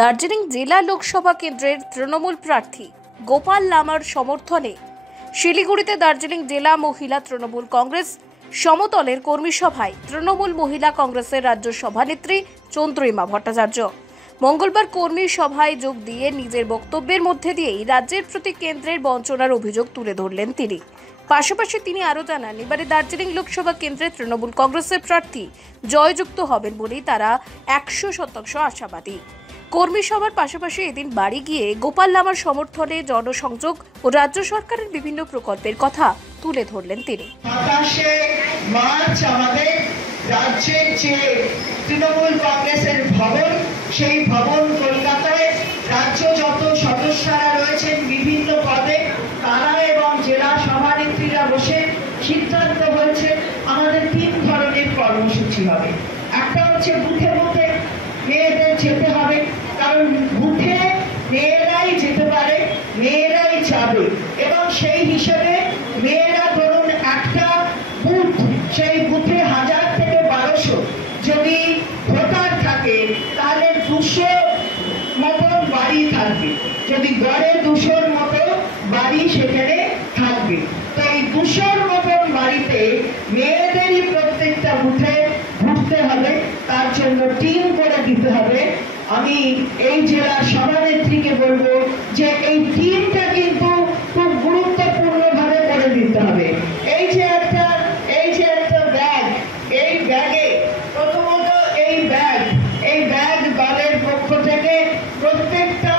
দার্জিলিং জেলা লোকসভা কেন্দ্রের তৃণমূল প্রার্থী গোপাল লামার সমর্থনে শিলিগুড়িতে দার্জিলিং জেলা মহিলা তৃণমূল কংগ্রেস সমতলের কর্মী সভায় তৃণমূল মহিলা কংগ্রেসের রাজ্য সভানেত্রী চন্দ্রিমা ভট্টাচার্য মঙ্গলবার কর্মী সভায় যোগ দিয়ে নিজের বক্তব্যের মধ্যে দিয়েই রাজ্যের প্রতি কেন্দ্রের বঞ্চনার অভিযোগ তুলে ধরলেন তিনি। পাশাপাশি তিনি আরও জানান, এবারে দার্জিলিং লোকসভা কেন্দ্রে তৃণমূল কংগ্রেসের প্রার্থী জয়যুক্ত হবেন বলেই তারা 100% আশাবাদী। কর্মী সভার পাশাপাশি এদিন বাড়ি গিয়ে গোপাল লামার সমর্থনে জনসংযোগ ও রাজ্য সরকারের বিভিন্ন প্রকল্পের কথা তুলে ধরলেন তিনি। 27 মার্চ আমাদের রাজ্যের যে তৃণমূল কংগ্রেসের ভবন, সেই ভবন কলকাতায় রাজ্য যত সদস্যরা রয়েছেন বিভিন্ন পদে তারা এবং জেলা সভানেত্রীরা বসে সিদ্ধান্ত হয়েছে আমাদের 3 ধরনের কর্মসূচি হবে। একটা হচ্ছে বুথে বুথে মেয়েদের যেতে হবে, কারণ বুথে মেয়েরাই যেতে পারে, মেয়েরাই যাবে এবং সেই হিসেবে মেয়েরা ধরুন একটা বুথ, সেই বুথে 1000 থেকে 1200 যদি ভোটার থাকে তাহলে 200 মতন বাড়ি থাকবে, যদি গড়ে 200 মতো বাড়ি সেখানে থাকবে। তো এই 200 মতন বাড়িতে মেয়েদেরই প্রত্যেকটা বুথে ঘুরতে হবে, তার জন্য টিম করে দিতে হবে। আমি এই জেলার সভানেত্রীকে বলবো যে এই টিমটা কিন্তু খুব গুরুত্বপূর্ণ ভাবে করে দিতে হবে। এই যে একটা ব্যাগ, এই ব্যাগে প্রথমত এই ব্যাগ দলের পক্ষ থেকে প্রত্যেকটা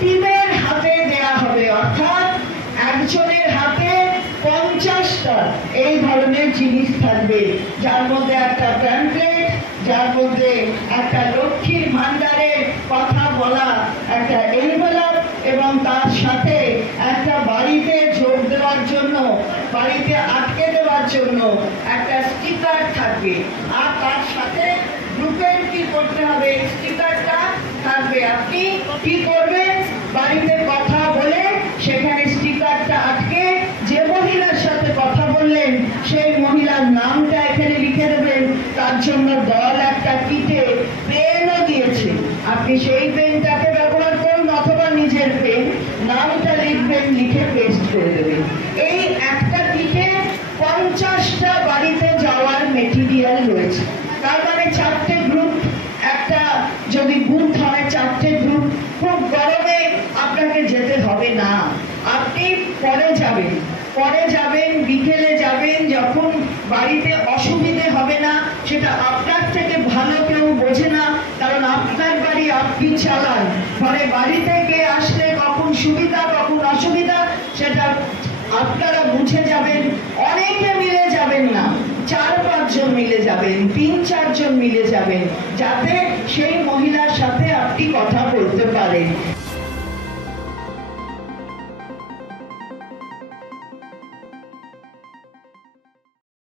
টিমের হাতে দেয়া হবে, অর্থাৎ একজনের হাতে 50টা এই ধরনের জিনিস থাকবে, যার মধ্যে একটা প্যাম্পলেট, যার মধ্যে একটা লক্ষ্মীর ভান্ডারের কথা বলা একটা এনভেলপ এবং তার সাথে একটা বাড়িতে যোগ দেওয়ার জন্য, বাড়িতে আটকে দেওয়ার জন্য একটা স্টিকার থাকবে। আর তার সাথে গ্রুপের কি করতে হবে, স্টিকারটা থাকবে। আপনি কি করবেন, বাড়িতে কথা বলে সেখানে স্টিকারটা আটকে যে মহিলার সাথে কথা বললেন সেই মহিলার নামটা এখানে লিখে দেবেন। তার জন্য দল একটা কিটে পেনও দিয়েছে, আপনি সেই পেনটাকে ব্যবহার করুন অথবা নিজের পেন, নামটা লিখবেন, লিখে পেস্ট করে দেবেন। এই একটা কিটে 50টা বাড়িতে যাওয়ার মেটেরিয়াল রয়েছে, তার মানে 4টে গ্রুপ, একটা যদি বুথ হয় 4টে গ্রুপ। খুব গরমে আপনাকে যেতে হবে না, আপনি পরে যাবেন, বিকেলে যাবেন, যখন বাড়িতে অসুবিধে হবে না। সেটা আপনার থেকে ভালো কেউ বোঝে না, কারণ আপনার বাড়ি আপনি চালান, ফলে বাড়িতে কে আসলে কখন সুবিধা কখন অসুবিধা সেটা আপনারা বুঝে যাবেন। অনেকে মিলে যাবেন না, 4-5 জন মিলে যাবেন, 3-4 জন মিলে যাবেন, যাতে সেই মহিলার সাথে আপনি কথা বলতে পারেন।